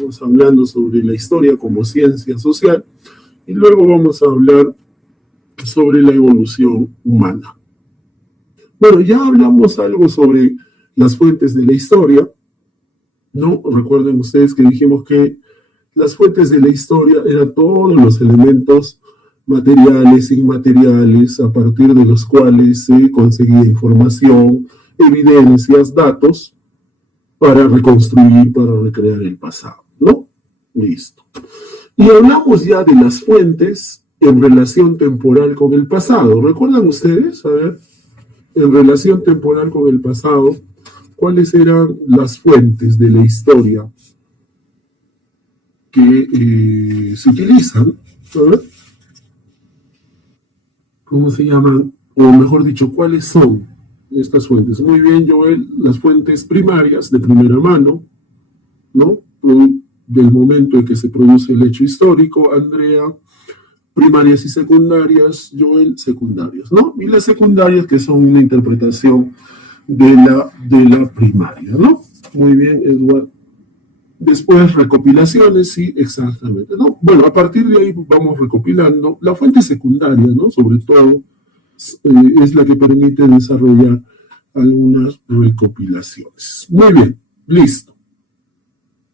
Vamos hablando sobre la historia como ciencia social y luego vamos a hablar sobre la evolución humana. Bueno, ya hablamos algo sobre las fuentes de la historia, ¿no? Recuerden ustedes que dijimos que las fuentes de la historia eran todos los elementos materiales e inmateriales a partir de los cuales se conseguía información, evidencias, datos para reconstruir, para recrear el pasado, ¿no? Listo. Y hablamos ya de las fuentes en relación temporal con el pasado. ¿Recuerdan ustedes? A ver, en relación temporal con el pasado, ¿cuáles eran las fuentes de la historia que se utilizan? A ver, ¿cómo se llaman? O mejor dicho, ¿cuáles son estas fuentes? Muy bien, Joel, las fuentes primarias de primera mano, ¿no? Del momento en que se produce el hecho histórico. Andrea, primarias y secundarias. Joel, secundarias, ¿no? Y las secundarias que son una interpretación de la primaria, ¿no? Muy bien, Edward. Después recopilaciones, sí, exactamente, ¿no? Bueno, a partir de ahí vamos recopilando. La fuente secundaria, ¿no? Sobre todo, es la que permite desarrollar algunas recopilaciones. Muy bien, listo.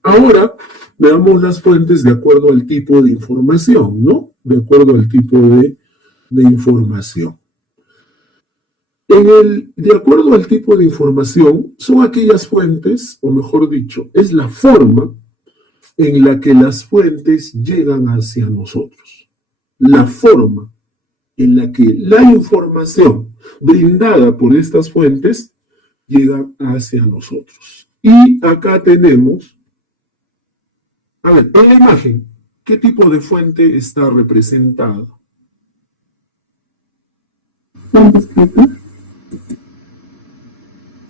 Ahora veamos las fuentes de acuerdo al tipo de información, ¿no? De acuerdo al tipo de información. De acuerdo al tipo de información, son aquellas fuentes, o mejor dicho, es la forma en la que las fuentes llegan hacia nosotros. La forma en la que la información brindada por estas fuentes llega hacia nosotros. Y acá tenemos, a ver, en la imagen, ¿qué tipo de fuente está representada? Fuente escrita.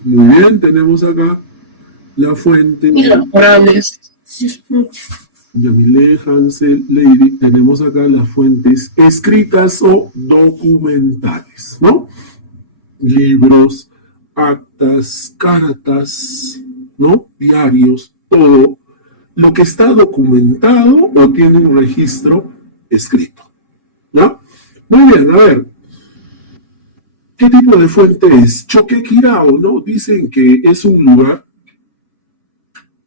Muy bien, tenemos acá la fuente. Orales. Yamile, Hansel, Lady, tenemos acá las fuentes escritas o documentales, ¿no? Libros, actas, cartas, ¿no? Diarios, todo lo que está documentado o tiene un registro escrito, ¿no? Muy bien, a ver. ¿Qué tipo de fuente es? Choquequirao, ¿no? Dicen que es un lugar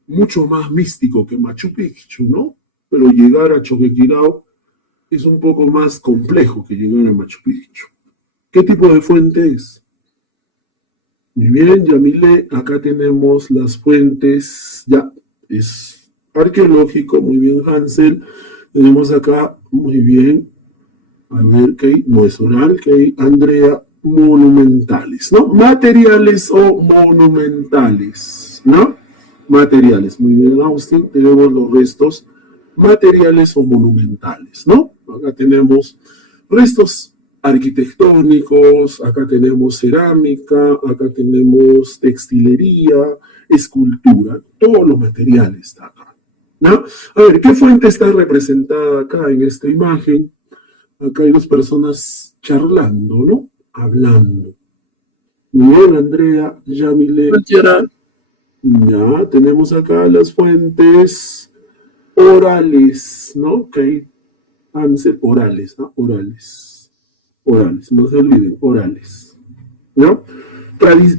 mucho más místico que Machu Picchu, ¿no? Pero llegar a Choquequirao es un poco más complejo que llegar a Machu Picchu. ¿Qué tipo de fuente es? Muy bien, Yamile, acá tenemos las fuentes, ya, es arqueológico, muy bien, Hansel. Tenemos acá, muy bien, a ver, ¿qué? No es oral, ¿qué? Andrea, monumentales, ¿no? Materiales o monumentales, ¿no? Materiales, muy bien, Austin, tenemos los restos materiales o monumentales, ¿no? Acá tenemos restos arquitectónicos, acá tenemos cerámica, acá tenemos textilería, escultura, todos los materiales están acá, ¿no? A ver, ¿qué fuente está representada acá en esta imagen? Acá hay dos personas charlando, ¿no? Hablando. Muy bien, Andrea, Yamile. Ya, tenemos acá las fuentes orales, ¿no? Ok. Ansel, orales, ¿no? Orales. Orales, no se olviden, orales. ¿No?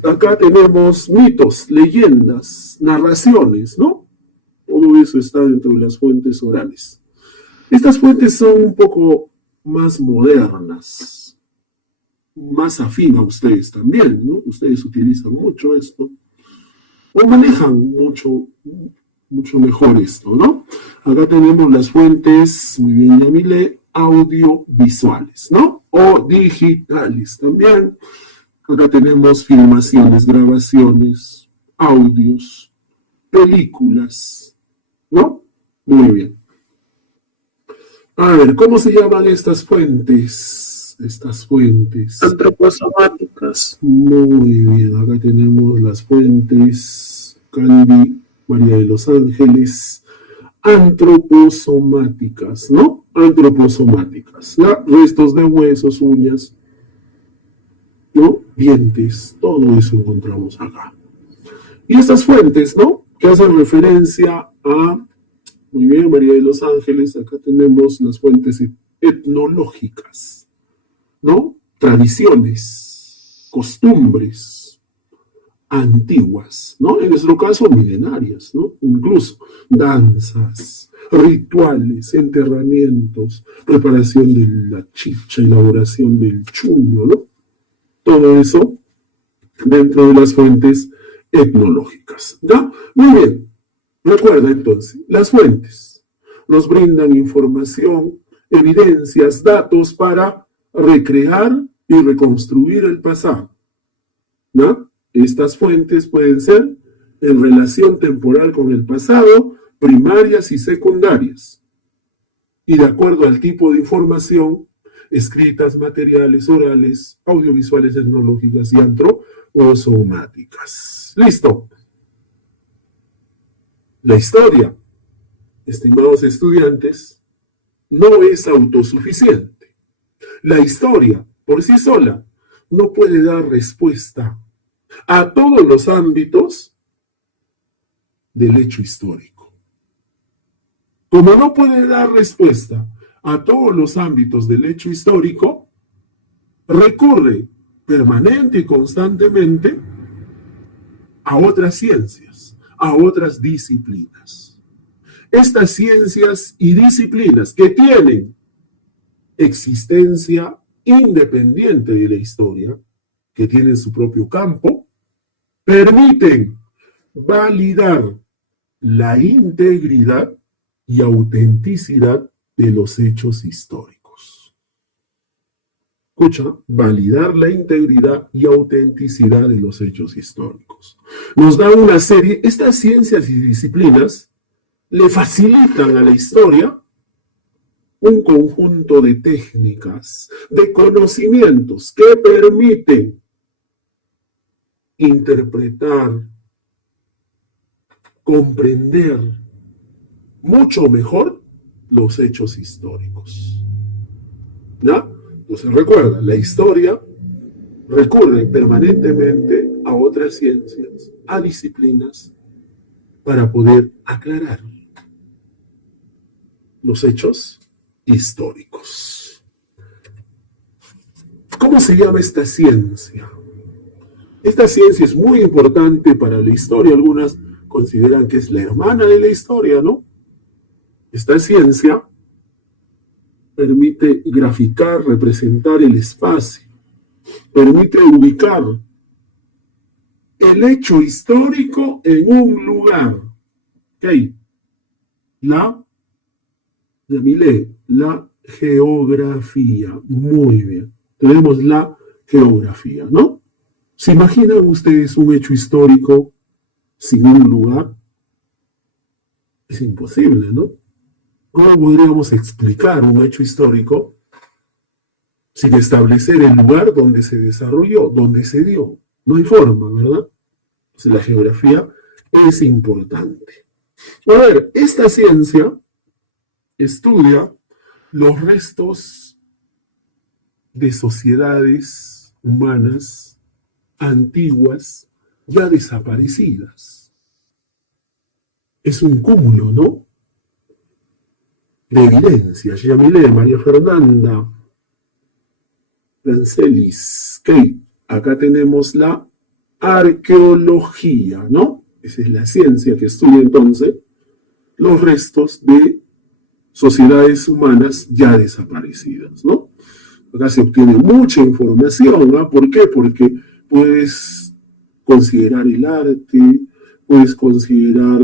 Acá tenemos mitos, leyendas, narraciones, ¿no? Todo eso está dentro de las fuentes orales. Estas fuentes son un poco más modernas, más afín a ustedes también, ¿no? Ustedes utilizan mucho esto, o manejan mucho mejor esto, ¿no? Acá tenemos las fuentes, muy bien, Yamile, audiovisuales, ¿no? O digitales también. Acá tenemos filmaciones, grabaciones, audios, películas, ¿no? Muy bien. A ver, ¿cómo se llaman estas fuentes? Estas fuentes. Antroposomáticas. Muy bien, acá tenemos las fuentes Candy, María de los Ángeles, antroposomáticas, ¿no? Antroposomáticas, ¿ya? Restos de huesos, uñas, ¿no? Dientes, todo eso encontramos acá. Y estas fuentes, ¿no? Que hacen referencia a Muy bien, María de los Ángeles, acá tenemos las fuentes etnológicas, ¿no? Tradiciones, costumbres antiguas, ¿no? En nuestro caso, milenarias, ¿no? Incluso danzas, rituales, enterramientos, preparación de la chicha, elaboración del chuño, ¿no? Todo eso dentro de las fuentes etnológicas, ¿ya? Muy bien. Recuerda entonces, las fuentes nos brindan información, evidencias, datos para recrear y reconstruir el pasado, ¿no? Estas fuentes pueden ser en relación temporal con el pasado, primarias y secundarias, y de acuerdo al tipo de información, escritas, materiales, orales, audiovisuales, etnológicas y antroposomáticas. ¿Listo? La historia, estimados estudiantes, no es autosuficiente. La historia, por sí sola, no puede dar respuesta a todos los ámbitos del hecho histórico. Como no puede dar respuesta a todos los ámbitos del hecho histórico, recurre permanente y constantemente a otras ciencias, a otras disciplinas. Estas ciencias y disciplinas que tienen existencia independiente de la historia, que tienen su propio campo, permiten validar la integridad y autenticidad de los hechos históricos. Escucha, validar la integridad y autenticidad de los hechos históricos. Nos da una serie, estas ciencias y disciplinas le facilitan a la historia un conjunto de técnicas, de conocimientos que permiten interpretar, comprender mucho mejor los hechos históricos. ¿Ya? Entonces recuerda, la historia recurre permanentemente a otras ciencias, a disciplinas, para poder aclarar los hechos históricos. ¿Cómo se llama esta ciencia? Esta ciencia es muy importante para la historia. Algunas consideran que es la hermana de la historia, ¿no? Esta ciencia permite graficar, representar el espacio, permite ubicar el hecho histórico en un lugar. ¿Ok? La geografía. Muy bien. Tenemos la geografía, ¿no? ¿Se imaginan ustedes un hecho histórico sin un lugar? Es imposible, ¿no? ¿Cómo podríamos explicar un hecho histórico sin establecer el lugar donde se desarrolló, donde se dio? No hay forma, ¿verdad? Entonces la geografía es importante. A ver, esta ciencia estudia los restos de sociedades humanas antiguas ya desaparecidas. Es un cúmulo, ¿no? De evidencias. Yamile, María Fernanda, Lancelis, Kate. Acá tenemos la arqueología, ¿no? Esa es la ciencia que estudia entonces los restos de sociedades humanas ya desaparecidas, ¿no? Acá se obtiene mucha información, ¿no? ¿Por qué? Porque puedes considerar el arte, puedes considerar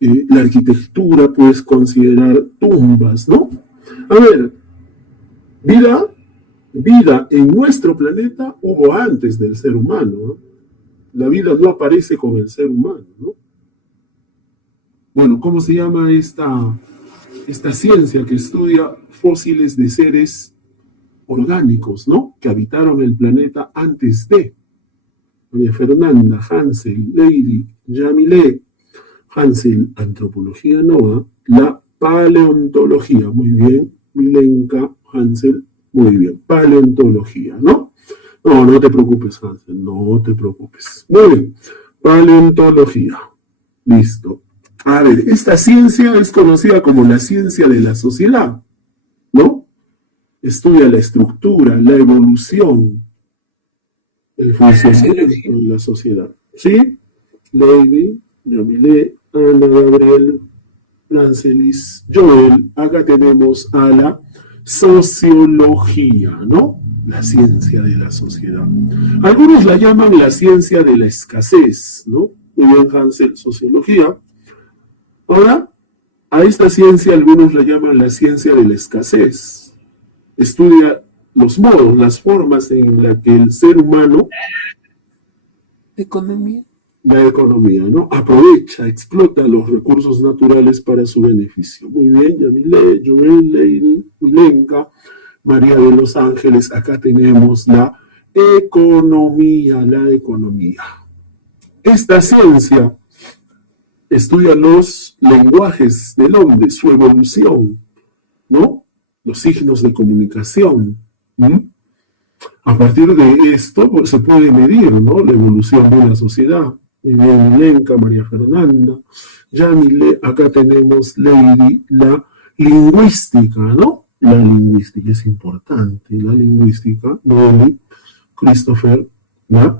la arquitectura, puedes considerar tumbas, ¿no? A ver, vida en nuestro planeta hubo antes del ser humano, ¿no? La vida no aparece con el ser humano, ¿no? Bueno, ¿cómo se llama esta ciencia que estudia fósiles de seres orgánicos, ¿no? Que habitaron el planeta antes de? María Fernanda, Hansel, Lady, Yamile, Hansel, antropología NOA, la paleontología, muy bien, Milenka, Hansel, muy bien, paleontología, ¿no? No te preocupes, Hansel, no te preocupes. Muy bien, paleontología, listo. A ver, esta ciencia es conocida como la ciencia de la sociedad, ¿no? Estudia la estructura, la evolución, el funcionamiento de la sociedad. ¿Sí? Lady, Yamile, Ana, Gabriel, Lancelis, Joel. Acá tenemos a la sociología, ¿no? La ciencia de la sociedad. Algunos la llaman la ciencia de la escasez, ¿no? Muy bien, Hansel, sociología. Ahora, a esta ciencia algunos la llaman la ciencia de la escasez. Estudia los modos, las formas en las que el ser humano, Economía. la economía, ¿no? Aprovecha, explota los recursos naturales para su beneficio. Muy bien, Yamile, Joel, Lady, Milenka, María de los Ángeles. Acá tenemos la economía, la economía. Esta ciencia estudia los lenguajes del hombre, su evolución, ¿no? Los signos de comunicación. A partir de esto pues, se puede medir, ¿no? La evolución de una sociedad. Muy bien, Milenka, María Fernanda, Yamile, acá tenemos Lady, la lingüística, ¿no? La lingüística es importante, la lingüística, Noeli, Christopher, ¿no?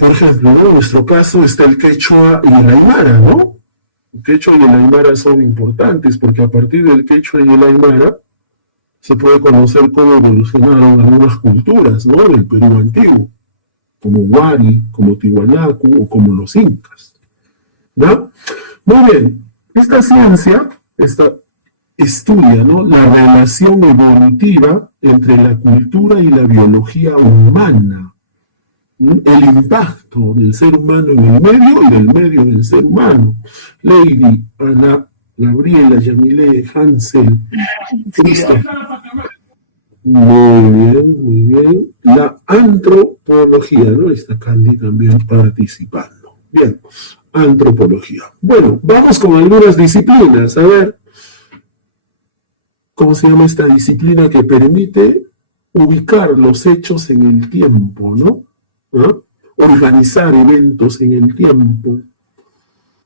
Por ejemplo, ¿no? En nuestro caso está el quechua y el aymara, ¿no? El quechua y el aymara son importantes porque a partir del quechua y el aymara se puede conocer cómo evolucionaron algunas culturas, ¿no? Del Perú antiguo, como Huari, como Tiwanaku o como los incas, ¿no? Muy bien, esta ciencia estudia, ¿no? La relación evolutiva entre la cultura y la biología humana, el impacto del ser humano en el medio y del medio en el ser humano. Lady, Ana, Gabriela, Yamile, Hansel, Christopher. Muy bien. La antropología, ¿no? Está Candy también participando. Bien, antropología. Bueno, vamos con algunas disciplinas. A ver, ¿cómo se llama esta disciplina que permite ubicar los hechos en el tiempo, ¿no? ¿Ah? Organizar eventos en el tiempo.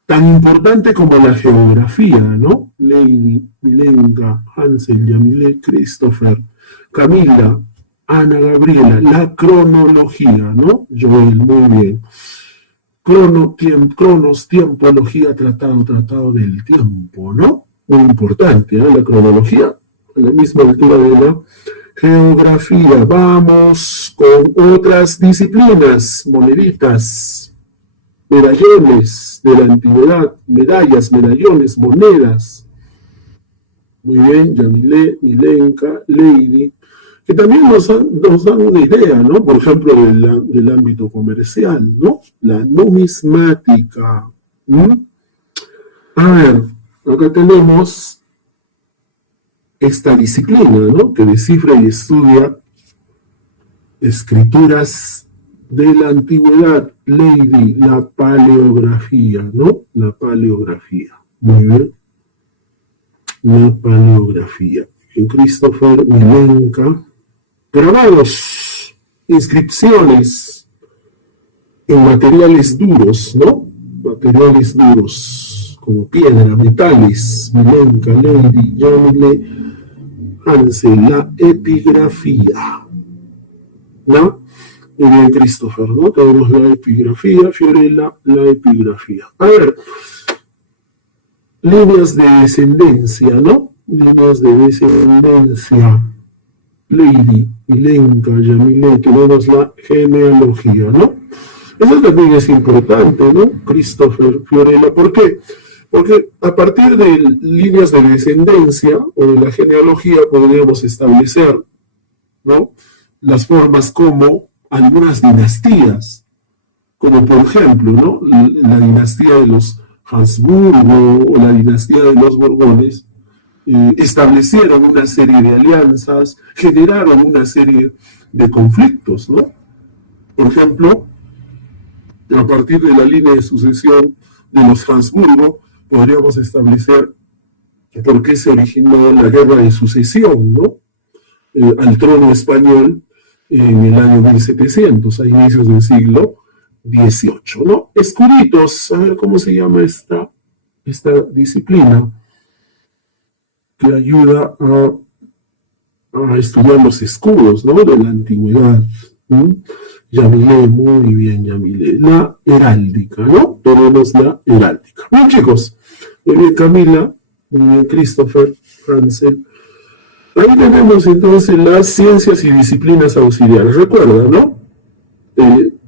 Tan importante como la geografía, ¿no? Lady, Milenka, Hansel, Yamile, Christopher, Camila, Ana Gabriela, la cronología, ¿no? Joel, muy bien. Cronos, tiempología, tratado del tiempo, ¿no? Muy importante, ¿eh? La cronología, a la misma altura de la geografía. Vamos con otras disciplinas, moneditas, medallones de la antigüedad, medallas, medallones, monedas. Muy bien, Yamile, Milenka, Lady, que también nos dan una idea, ¿no? Por ejemplo, del ámbito comercial, ¿no? La numismática. A ver, acá tenemos esta disciplina, ¿no? Que descifra y estudia escrituras de la antigüedad, Lady, la paleografía, ¿no? La paleografía. Muy bien. La paleografía. En Christopher, Milenka, grabados, inscripciones en materiales duros, ¿no? Materiales duros, como piedra, metales, Milenka, Lady, Yamile, Hansel, la epigrafía, ¿no? Muy bien, Christopher, ¿no? Tenemos la epigrafía, Fiorella, la epigrafía. A ver, líneas de descendencia, ¿no? Líneas de descendencia. Lady, Milenka, Yamile, tenemos la genealogía, ¿no? Eso también es importante, ¿no? Christopher, Fiorella, ¿por qué? Porque a partir de líneas de descendencia o de la genealogía podríamos establecer, ¿no? Las formas como algunas dinastías, como por ejemplo, ¿no? La dinastía de los Habsburgo o la dinastía de los Borbones, establecieron una serie de alianzas, generaron una serie de conflictos, ¿no? Por ejemplo, a partir de la línea de sucesión de los Habsburgo, podríamos establecer por qué se originó la guerra de sucesión, ¿no? Al trono español en el año 1700, a inicios del siglo XVIII, ¿no? Escuditos, a ver cómo se llama esta esta disciplina que ayuda a estudiar los escudos, ¿no?, de la antigüedad. Yamile, muy bien, Yamile. La heráldica, ¿no? Tenemos la heráldica. Bien, chicos. Muy bien, Camila. Muy bien, Christopher, Hansel. Ahí tenemos entonces las ciencias y disciplinas auxiliares. Recuerda, ¿no?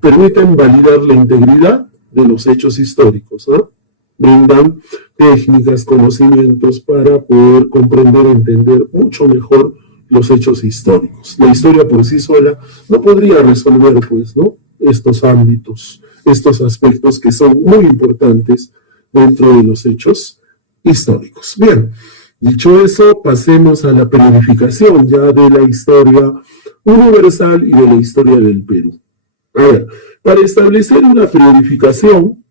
Permiten validar la integridad de los hechos históricos, ¿no? Brindan técnicas, conocimientos para poder comprender, entender mucho mejor los hechos históricos. La historia por sí sola no podría resolver, pues, ¿no?, estos ámbitos, estos aspectos que son muy importantes dentro de los hechos históricos. Bien, dicho eso, pasemos a la periodificación ya de la historia universal y de la historia del Perú. A ver, para establecer una periodificación,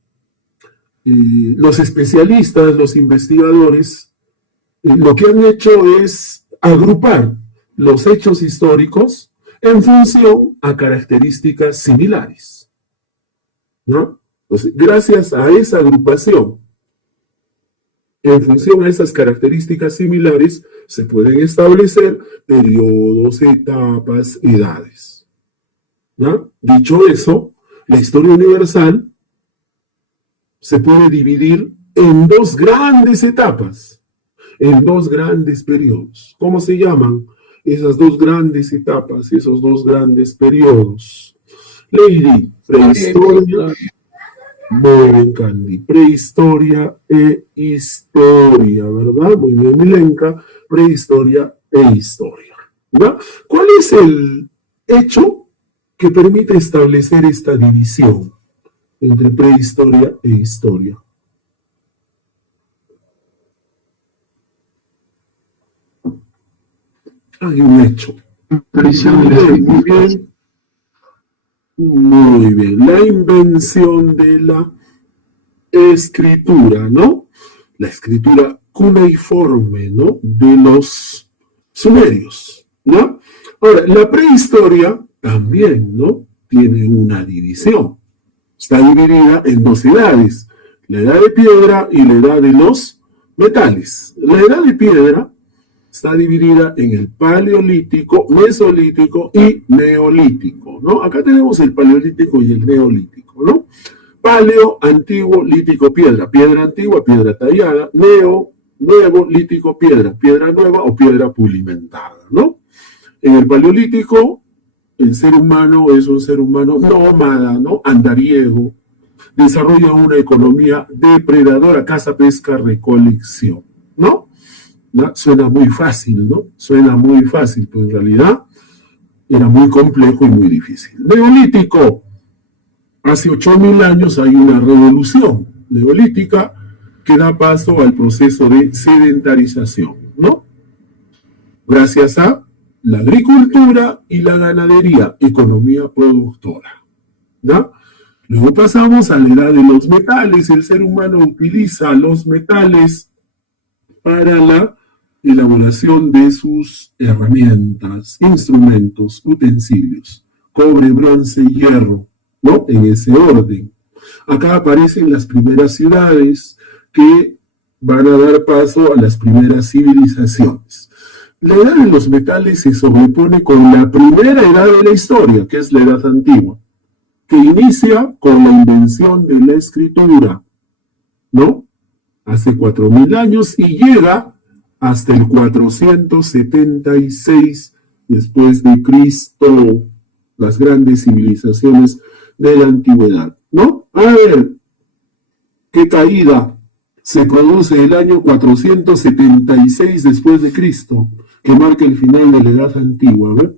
los especialistas, los investigadores, lo que han hecho es agrupar los hechos históricos en función a características similares, ¿no? Entonces, gracias a esa agrupación, en función a esas características similares, se pueden establecer periodos, etapas, edades, ¿no? Dicho eso, la historia universal se puede dividir en dos grandes etapas, en dos grandes periodos. ¿Cómo se llaman esas dos grandes etapas, esos dos grandes periodos? Lady, prehistoria. Muy bien, Candy. Prehistoria e historia, ¿verdad? Muy bien, Milenka. Prehistoria e historia, ¿verdad? ¿Cuál es el hecho que permite establecer esta división entre prehistoria e historia? Hay un hecho. Muy bien. Muy bien. La invención de la escritura, ¿no? La escritura cuneiforme, ¿no?, de los sumerios, ¿no? Ahora, la prehistoria también, ¿no?, tiene una división. Está dividida en dos edades, la edad de piedra y la edad de los metales. La edad de piedra está dividida en el paleolítico, mesolítico y neolítico, ¿no? Acá tenemos el paleolítico y el neolítico, ¿no? Paleo, antiguo, lítico, piedra, piedra antigua, piedra tallada, nuevo, lítico, piedra, piedra nueva o piedra pulimentada, ¿no? En el paleolítico, el ser humano es un ser humano nómada, ¿no?, andariego, desarrolla una economía depredadora, caza, pesca, recolección, ¿no? ¿No? Suena muy fácil, ¿no? Suena muy fácil, pero en realidad era muy complejo y muy difícil. Neolítico. Hace 8.000 años hay una revolución neolítica que da paso al proceso de sedentarización, ¿no? Gracias a la agricultura y la ganadería, economía productora, ¿no? Luego pasamos a la edad de los metales. El ser humano utiliza los metales para la elaboración de sus herramientas, instrumentos, utensilios, cobre, bronce, hierro, ¿no?, en ese orden. Acá aparecen las primeras ciudades que van a dar paso a las primeras civilizaciones. La edad de los metales se sobrepone con la primera edad de la historia, que es la edad antigua, que inicia con la invención de la escritura, ¿no?, hace 4.000 años y llega hasta el 476 después de Cristo, las grandes civilizaciones de la antigüedad, ¿no? A ver, ¿qué caída se produce el año 476 después de Cristo, que marca el final de la Edad Antigua? A ver,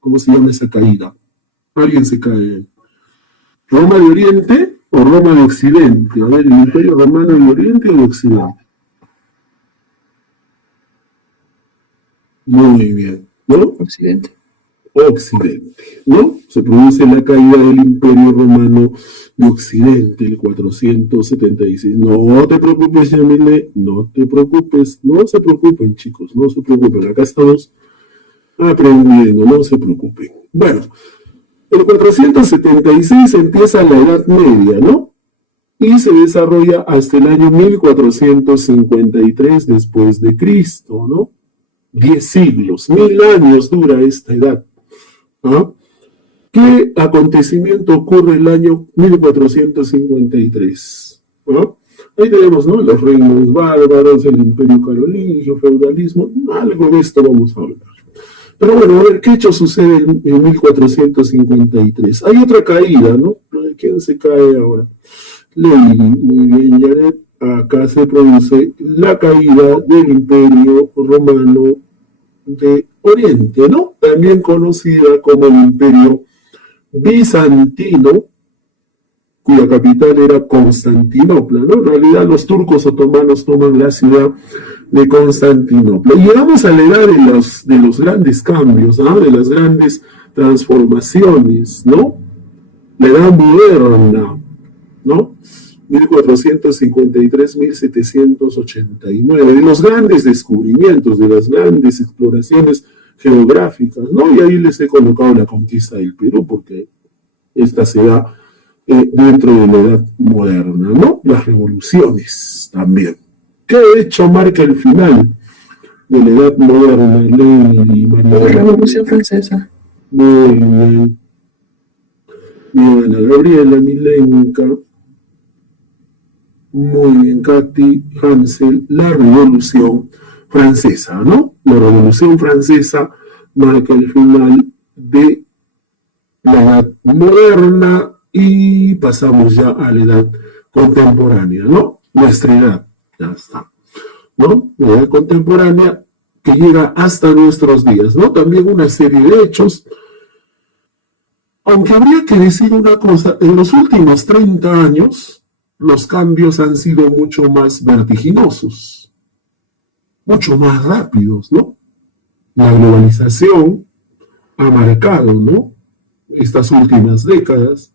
¿cómo se llama esa caída? Alguien se cae. ¿Roma de Oriente o Roma de Occidente? A ver, ¿el Imperio Romano de Oriente o de Occidente? Muy bien, ¿no? Occidente. Occidente, ¿no? Se produce la caída del Imperio Romano de Occidente, el 476. No te preocupes, Yamile, no te preocupes, no se preocupen, chicos, no se preocupen, acá estamos aprendiendo, no se preocupen. Bueno, el 476 empieza la Edad Media, ¿no? y se desarrolla hasta el año 1453 después de Cristo, ¿no? 10 siglos, 1000 años dura esta edad. ¿Ah? ¿Qué acontecimiento ocurre el año 1453? ¿No? Ahí tenemos, ¿no? Los reinos bárbaros, el imperio carolingio, feudalismo, algo de esto vamos a hablar. Pero bueno, a ver, ¿qué hecho sucede en 1453? Hay otra caída, ¿no? ¿Quién se cae ahora? Lady, muy bien, Janet. Acá se produce la caída del imperio romano de Oriente, ¿no? También conocida como el imperio bizantino, cuya capital era Constantinopla, ¿no? En realidad los turcos otomanos toman la ciudad de Constantinopla. Y llegamos a la edad de los grandes cambios, ¿no? De las grandes transformaciones, ¿no? La edad moderna, ¿no? 1453-1789, de los grandes descubrimientos, de las grandes exploraciones geográficas, ¿no? Y ahí les he colocado la conquista del Perú, porque esta se da dentro de la edad moderna, ¿no? Las revoluciones también. ¿Qué hecho marca el final de la edad moderna, Ley María? La Revolución Francesa. Muy bien. Bien, Ana Gabriela Milenka. Muy bien, Katy Hansel. La Revolución Francesa, ¿no? La Revolución Francesa marca el final de la edad moderna y pasamos ya a la edad contemporánea, ¿no? Nuestra edad, ya está, ¿no? La edad contemporánea que llega hasta nuestros días, ¿no? También una serie de hechos, aunque habría que decir una cosa, en los últimos 30 años los cambios han sido mucho más vertiginosos, mucho más rápidos, ¿no? La globalización ha marcado, ¿no? Estas últimas décadas.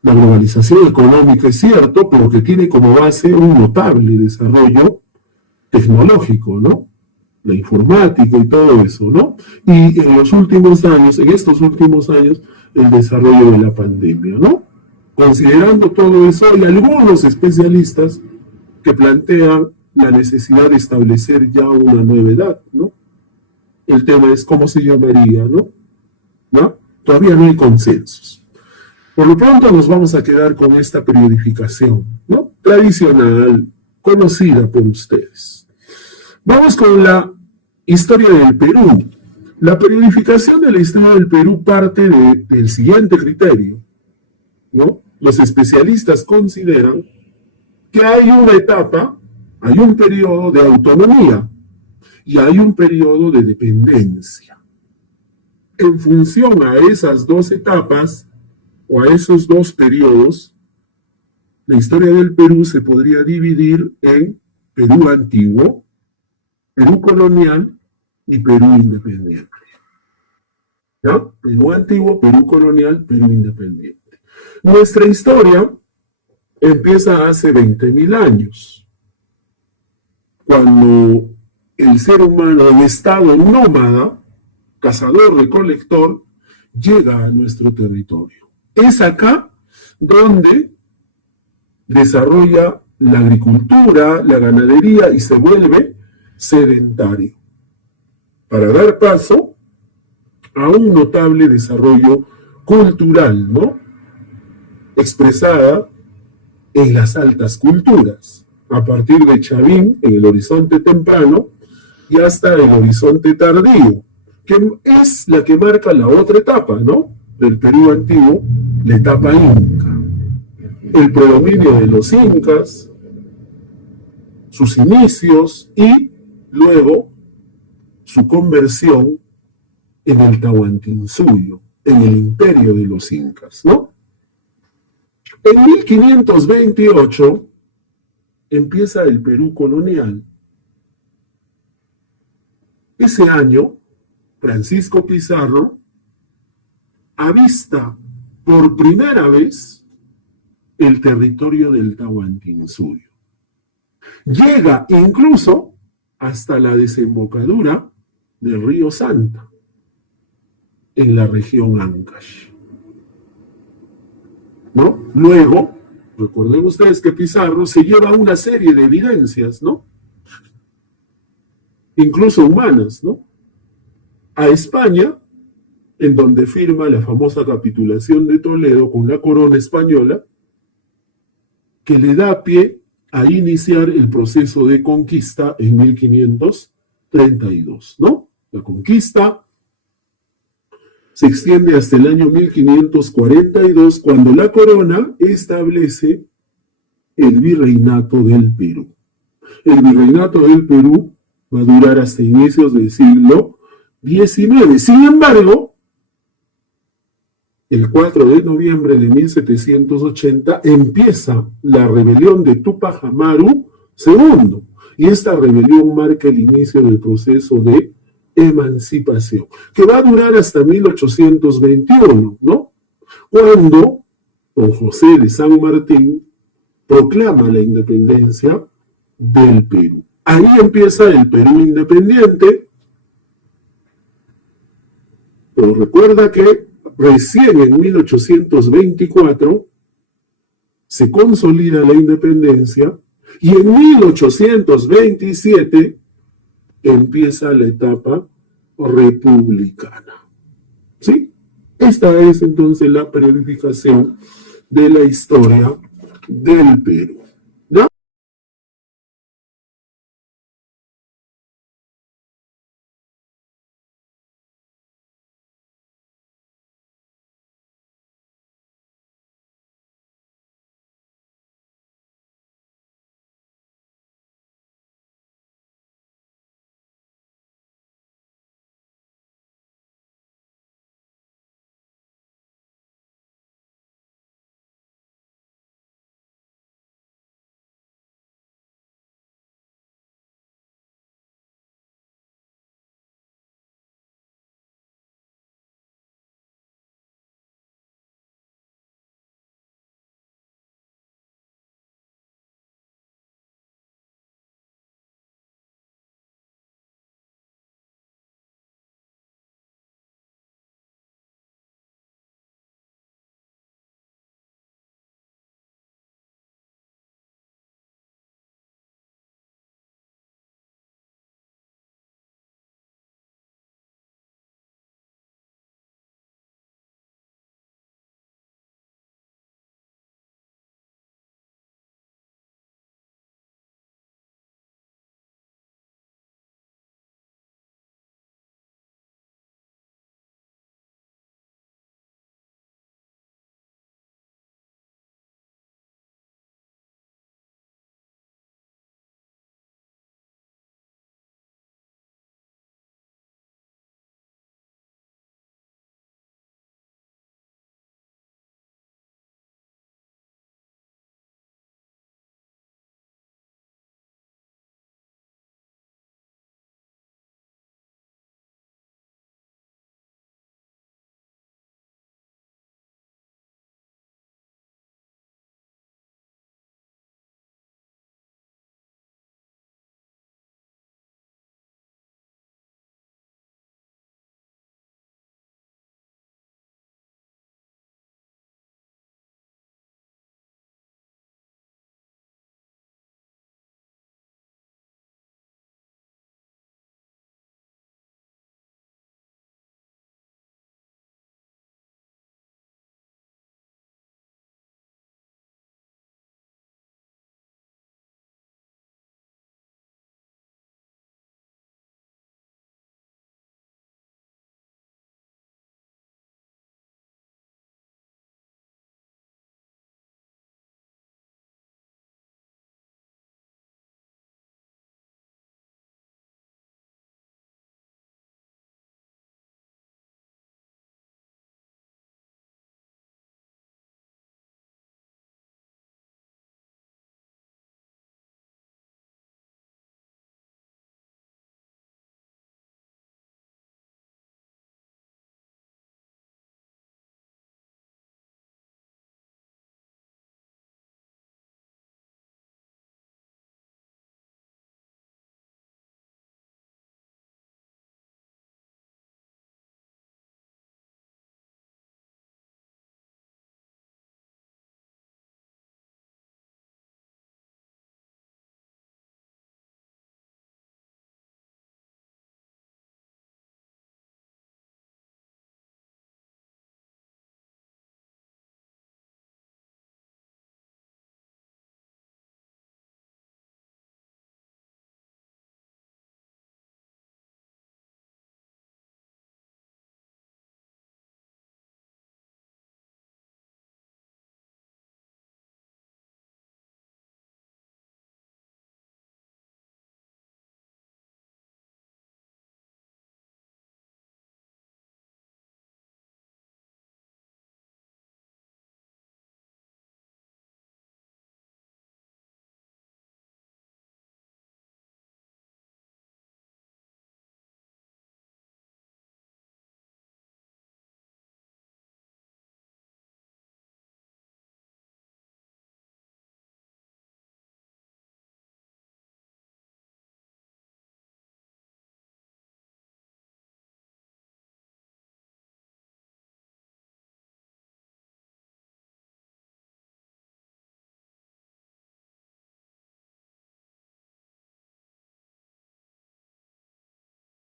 La globalización económica es cierto, pero que tiene como base un notable desarrollo tecnológico, ¿no? La informática y todo eso, ¿no? Y en los últimos años, en estos últimos años, el desarrollo de la pandemia, ¿no? Considerando todo eso, hay algunos especialistas que plantean la necesidad de establecer ya una nueva edad, ¿no? El tema es cómo se llamaría, ¿no? ¿No? Todavía no hay consensos. Por lo pronto nos vamos a quedar con esta periodificación, ¿no? Tradicional, conocida por ustedes. Vamos con la historia del Perú. La periodificación de la historia del Perú parte del siguiente criterio, ¿no? Los especialistas consideran que hay una etapa, hay un periodo de autonomía y hay un periodo de dependencia. En función a esas dos etapas o a esos dos periodos, la historia del Perú se podría dividir en Perú antiguo, Perú colonial y Perú independiente. ¿Ya? Perú antiguo, Perú colonial, Perú independiente. Nuestra historia empieza hace 20.000 años, cuando el ser humano en estado nómada, cazador-recolector, llega a nuestro territorio. Es acá donde desarrolla la agricultura, la ganadería y se vuelve sedentario, para dar paso a un notable desarrollo cultural, ¿no? Expresada en las altas culturas, a partir de Chavín, en el horizonte temprano, y hasta el horizonte tardío, que es la que marca la otra etapa, ¿no? Del Perú antiguo, la etapa inca. El predominio de los incas, sus inicios y luego su conversión en el Tahuantinsuyo, en el imperio de los incas, ¿no? En 1528 empieza el Perú colonial. Ese año, Francisco Pizarro avista por primera vez el territorio del Tahuantinsuyo. Llega incluso hasta la desembocadura del río Santa, en la región Ancash, ¿no? Luego Recuerden ustedes que Pizarro se lleva una serie de evidencias, ¿no? Incluso humanas, ¿no? A España, en donde firma la famosa capitulación de Toledo con la corona española, que le da pie a iniciar el proceso de conquista en 1532, ¿no? La conquista se extiende hasta el año 1542, cuando la corona establece el virreinato del Perú. El virreinato del Perú va a durar hasta inicios del siglo XIX. Sin embargo, el 4 de noviembre de 1780 empieza la rebelión de Túpac Amaru II, y esta rebelión marca el inicio del proceso de emancipación, que va a durar hasta 1821, ¿no? Cuando don José de San Martín proclama la independencia del Perú. Ahí empieza el Perú independiente, pero recuerda que recién en 1824 se consolida la independencia y en 1827 empieza la etapa republicana. ¿Sí? Esta es entonces la periodificación de la historia del Perú.